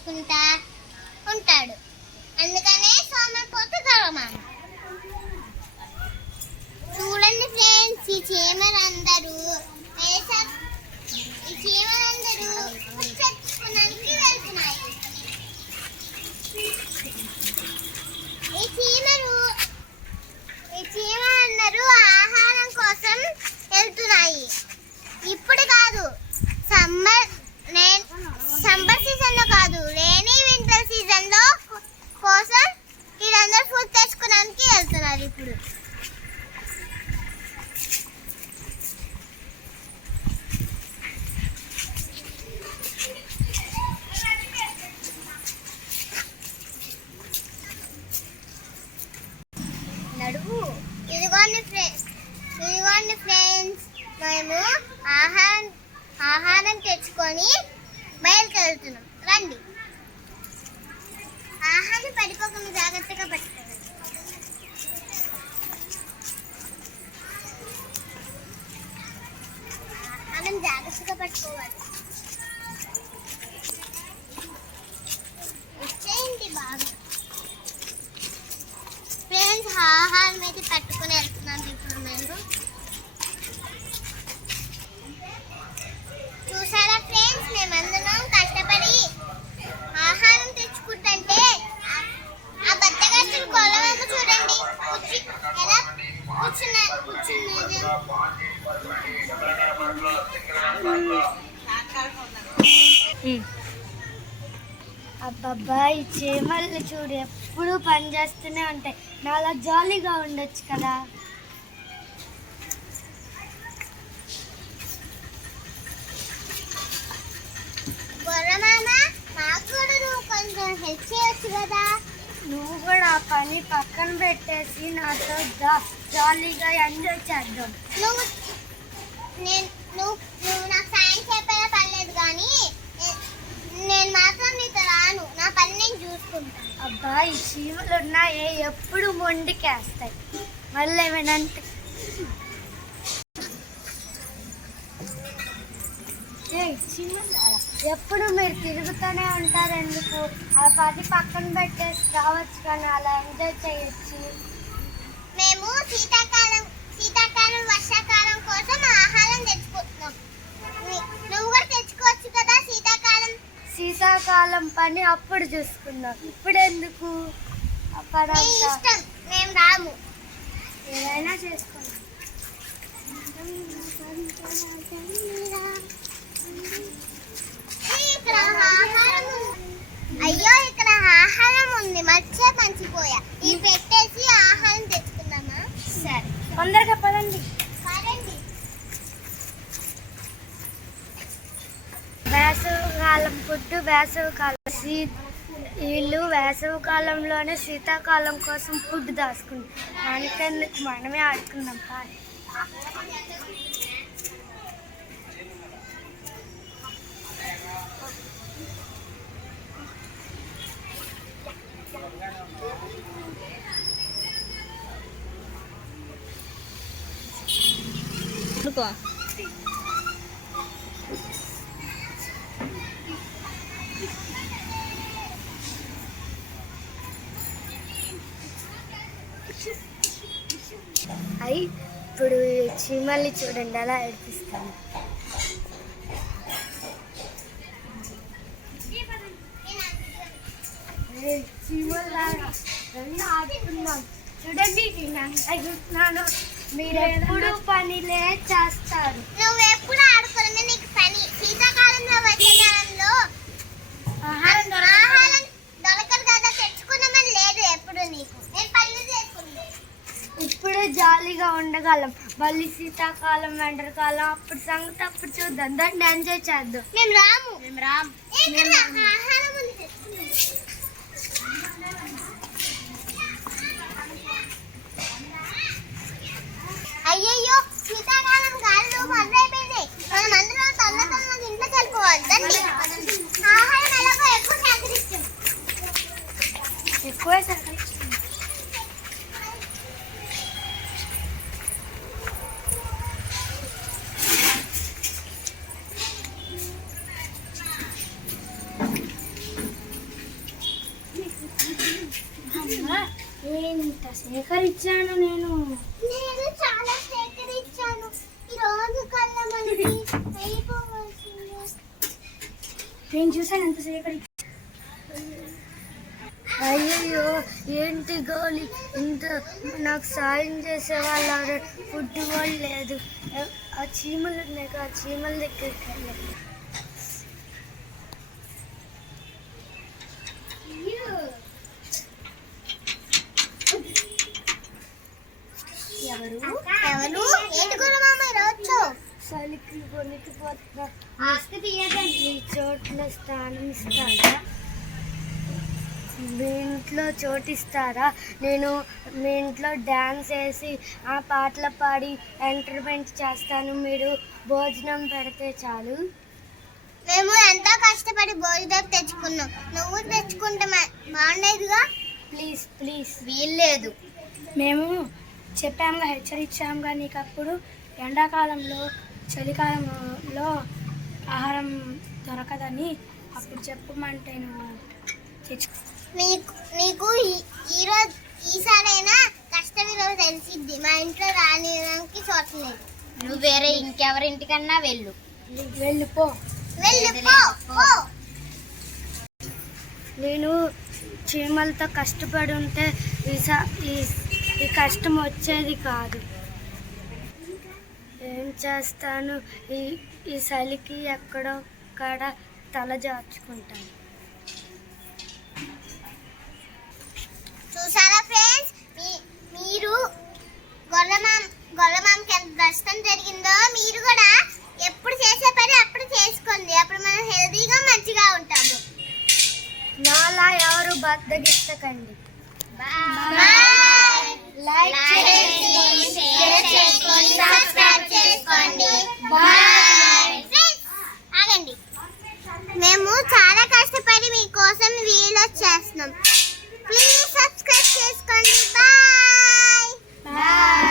చేసుకుంటా ఉంటాడు. అందుకనే సోమరిపోతు. చూడండి ఫ్రెండ్స్, ఈ చీమలందరూ తెచ్చుకోవడానికి వెళ్తున్నాయి. ఈ చీమలందరూ ఆహారం కోసం వెళ్తున్నాయి. ఇప్పుడు కాదు, సమ్మర్ సీజన్ లో కాదు, రైనీ వింటర్ సీజన్ లో కోసం వీళ్ళందరూ ఫుడ్ తెచ్చుకోవడానికి వెళ్తున్నారు. ఇప్పుడు ఇదిగోండి ఫ్రెండ్స్, మేము ఆహారం తెచ్చుకొని బయలుకెళ్తున్నాం. రండి, ఆహారం పడిపోకుండా జాగ్రత్తగా పట్టుకోండి. ఆహారం జాగ్రత్తగా పట్టుకోవాలి. వచ్చేయండి బాగా. ఫ్రెండ్స్, ఆహారం అయితే పట్టుకుని వెళ్తున్నాం. ఇప్పుడు మేము చూసారా ఫ్రెండ్స్, మేమందరం కష్టపడి ఆహారం తెచ్చుకుంటుంటే ఆ బద్దగస్తులు కొలవకు చూడండి ఎలా కూర్చున్నది. అబ్బబ్బా, ఈ చీమలు చూడు ఎప్పుడు పని చేస్తూనే ఉంటాయి. నాలా జాలీగా ఉండొచ్చు కదా. నువ్వు కొంచెం హెల్ప్ చేయొచ్చు కదా. నువ్వు కూడా ఆ పని పక్కన పెట్టేసి నాతో జాలీగా ఎంజాయ్ చేద్దాం. నువ్వు నాకు సాయం చెప్పేలా పర్లేదు, కానీ నేను మాత్రం నీతో రాను. నా పని నేను చూసుకుంటాను. అబ్బా, ఈ చీమలు ఉన్నాయే ఎప్పుడు మొండికేస్తాయి. మళ్ళీ ఏమేనంటే ఎప్పుడు మీరు తిరుగుతూనే ఉంటారు ఎందుకు? ఆ పని పక్కన పెట్టేసి రావచ్చు కానీ అలా ఎంజాయ్ చేయొచ్చు. మేము శీతాకాలం వర్షాకాలం కోసం ఆహారం తెచ్చుకుంటున్నాం. నువ్వు కూడా తెచ్చుకోవచ్చు కదా. శీతాకాలం పని అప్పుడు చూసుకుందాం, ఇప్పుడు ఎందుకు? ఇష్టం, మేము రాము. ఏదైనా చేసుకుందాం. అయ్యో, ఇక్కడ ఆహారం ఉంది, మర్చిపోయా. ఈ పెట్టేసి ఆహారం తెచ్చుకుందామా? సరే, తొందరగా పదండి. వేసవికాలం ఫుడ్ వేసవికాలం, వీళ్ళు వేసవికాలంలోనే శీతాకాలం కోసం ఫుడ్ దాచుకుంటాం. మనకెందుకు, మనమే ఆడుకుందాం. అయి ఇప్పుడు చీమల్ని చూడండి ఎలా ఏడిపిస్తాను. చీమల్లాగా ఆడుతున్నాం చూడండి. నేను మీరు ఎప్పుడు పనిలే చేస్తారు. నువ్వు ఎప్పుడు ఆడుకోవాలి, నీకు పని. శీతాకాలంలో వర్షాకాలంలో ఆహారం దొరకదు కదా, తెచ్చుకున్నామని లేదు ఎప్పుడు నీకు. నేను పనులు చేసుకుంటాను. ఇప్పుడే జాలీగా ఉండగలం, మళ్ళీ శీతాకాలం ఎండాకాలం అప్పుడు సంగతి అప్పుడు చూద్దాం. దాన్ని ఎంజాయ్ చేద్దాం. మేము రాము. అయ్యయ్యో, శీతాకాలం గాలి మొదలైపోయింది. మనం అందరూ తొందరగా ఇంట్లోకి వెళ్ళిపోవాలి. ఆహారం ఎలాగో ఎక్కువ సేకరిస్తాం. సేకరించాను నేను చాలా సేకరించాను. ఈ రోజు కల్లా మనకి అయిపోవాల్సిందే. నేను చూసాను ఎంత సేకరించాను. అయ్యో ఏంటి గోలి ఇంత నాకు సాయం చేసే వాళ్ళు ఫుడ్ వాళ్ళు లేదు. ఆ చీమలు ఉన్నాయి ఆ చీమల దగ్గరికి వెళ్ళాలి. ఎవరు ఏంటి గురుమామ ఈరోజు? చలికి కొనికిపోతున్నా. ఆస్తి తీయదండి. ఈ చోట్ల స్థానం ఇస్తారా? మీ ఇంట్లో చోటిస్తారా? నేను మీ ఇంట్లో డ్యాన్స్ వేసి ఆ పాటలు పాడి ఎంటర్టైన్మెంట్ చేస్తాను. మీరు భోజనం పెడితే చాలు. మేము ఎంతో కష్టపడి భోజనం తెచ్చుకున్నాం. నువ్వు తెచ్చుకుంటే బాగుండేదిగా. Please please. వీల్లేదు. మేము చెప్పాముగా హెచ్చరించాముగా నీకు. అప్పుడు ఎండాకాలంలో చలికాలంలో ఆహారం దొరకదని అప్పుడు చెప్పమంటే నువ్వు తెచ్చుకో. నీకు ఈరోజు ఈసారైనా కష్ట విలువ తెలిసిద్ది. మా ఇంట్లో రానివ్వడానికి చూడలేదు. నువ్వు వేరే ఇంకెవరింటికన్నా వెళ్ళిపో. వెళ్ళిపో. నేను చీమలతో కష్టపడి ఉంటే ఈ కష్టం వచ్చేది కాదు. ఏం చేస్తాను, ఈ చలికి ఎక్కడొక్కడ తల జార్చుకుంటాను. చూసారా ఫ్రెండ్స్, మీరు గొల్లమామకి ఎంత నష్టం జరిగిందో మీరు కూడా ఎప్పుడు చేసే పని అప్పుడు చేసుకోండి. అప్పుడు మనం హెల్తీగా మంచిగా ఉంటాము. నాలా ఎవరు బద్దగిస్తకండి. బాయ్. లైక్ చేయండి, షేర్ చేసుకోండి, సబ్స్క్రైబ్ చేసుకోండి. బాయ్. ఆగండి, మేము చాలా కష్టపడి మీకోసం వీడియోస్ చేస్తున్నాం. ప్లీజ్ సబ్స్క్రైబ్ చేసుకోండి. బాయ్.